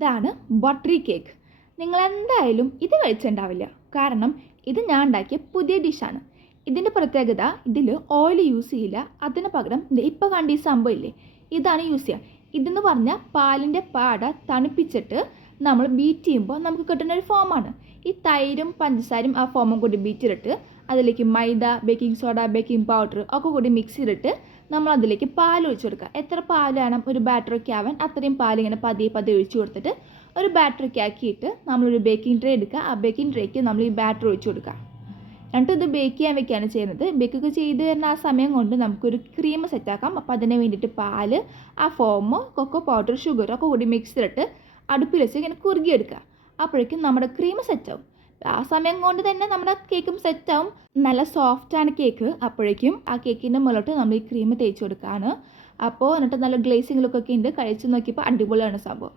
ഇതാണ് buttery cake. നിങ്ങളെന്തായാലും ഇത് കഴിച്ചിട്ടുണ്ടാവില്ല, കാരണം ഇത് ഞാൻ ഉണ്ടാക്കിയ പുതിയ ഡിഷാണ്. ഇതിൻ്റെ പ്രത്യേകത, ഇതിൽ ഓയിൽ യൂസ് ചെയ്യില്ല. അതിന് പകരം ഇപ്പോൾ കണ്ട ഈ സംഭവം ഇല്ലേ, ഇതാണ് യൂസ് ചെയ്യുക. ഇതെന്ന് പറഞ്ഞാൽ പാലിൻ്റെ പാട തണുപ്പിച്ചിട്ട് നമ്മൾ ബീറ്റ് ചെയ്യുമ്പോൾ നമുക്ക് കിട്ടുന്ന ഒരു ഫോമാണ്. ഈ തൈരും പഞ്ചസാരയും ആ ഫോമും കൂടി ബീറ്റ് ചെയ്തിട്ട് അതിലേക്ക് മൈദ, ബേക്കിംഗ് സോഡ, ബേക്കിംഗ് പൗഡർ ഒക്കെ കൂടി മിക്സ് ചെയ്തിട്ട് നമ്മൾ അതിലേക്ക് പാൽ ഒഴിച്ചു കൊടുക്കുക. എത്ര പാൽ വേണം ഒരു ബാറ്ററൊക്കെ ആവാൻ, അത്രയും പാൽ ഇങ്ങനെ പതിയെ ഒഴിച്ചു കൊടുത്തിട്ട് ഒരു ബാറ്ററൊക്കെ ആക്കിയിട്ട് നമ്മളൊരു ബേക്കിംഗ് ട്രേ എടുക്കുക. ആ ബേക്കിംഗ് ട്രേക്ക് നമ്മൾ ഈ ബാറ്റർ ഒഴിച്ചു കൊടുക്കുക. എന്നിട്ട് ഇത് ബേക്ക് ചെയ്യാൻ വെക്കുകയാണ് ചെയ്യുന്നത്. ബേക്കൊക്കെ ചെയ്ത് വരുന്ന ആ സമയം കൊണ്ട് നമുക്കൊരു ക്രീം സെറ്റാക്കാം. അപ്പോൾ അതിന് വേണ്ടിയിട്ട് പാൽ, ആ ഫോം, കൊക്കോ പൗഡർ, ഷുഗർ ഒക്കെ കൂടി മിക്സ് ചെയ്തിട്ട് അടുപ്പിൽ വെച്ച് ഇങ്ങനെ കുറുകിയെടുക്കുക. അപ്പോഴേക്കും നമ്മുടെ ക്രീം സെറ്റാവും. ആ സമയം കൊണ്ട് തന്നെ നമ്മുടെ കേക്കും സെറ്റാവും. നല്ല സോഫ്റ്റാണ് കേക്ക്. അപ്പോഴേക്കും ആ കേക്കിൻ്റെ മുകളിലോട്ട് നമ്മൾ ഈ ക്രീം തേച്ച് കൊടുക്കുകയാണ്. അപ്പോൾ എന്നിട്ട് നല്ല ഗ്ലേസിംഗ് ലുക്കൊക്കെ ഉണ്ട്. കഴിച്ച് നോക്കിയപ്പോൾ അടിപൊളിയാണ് സംഭവം.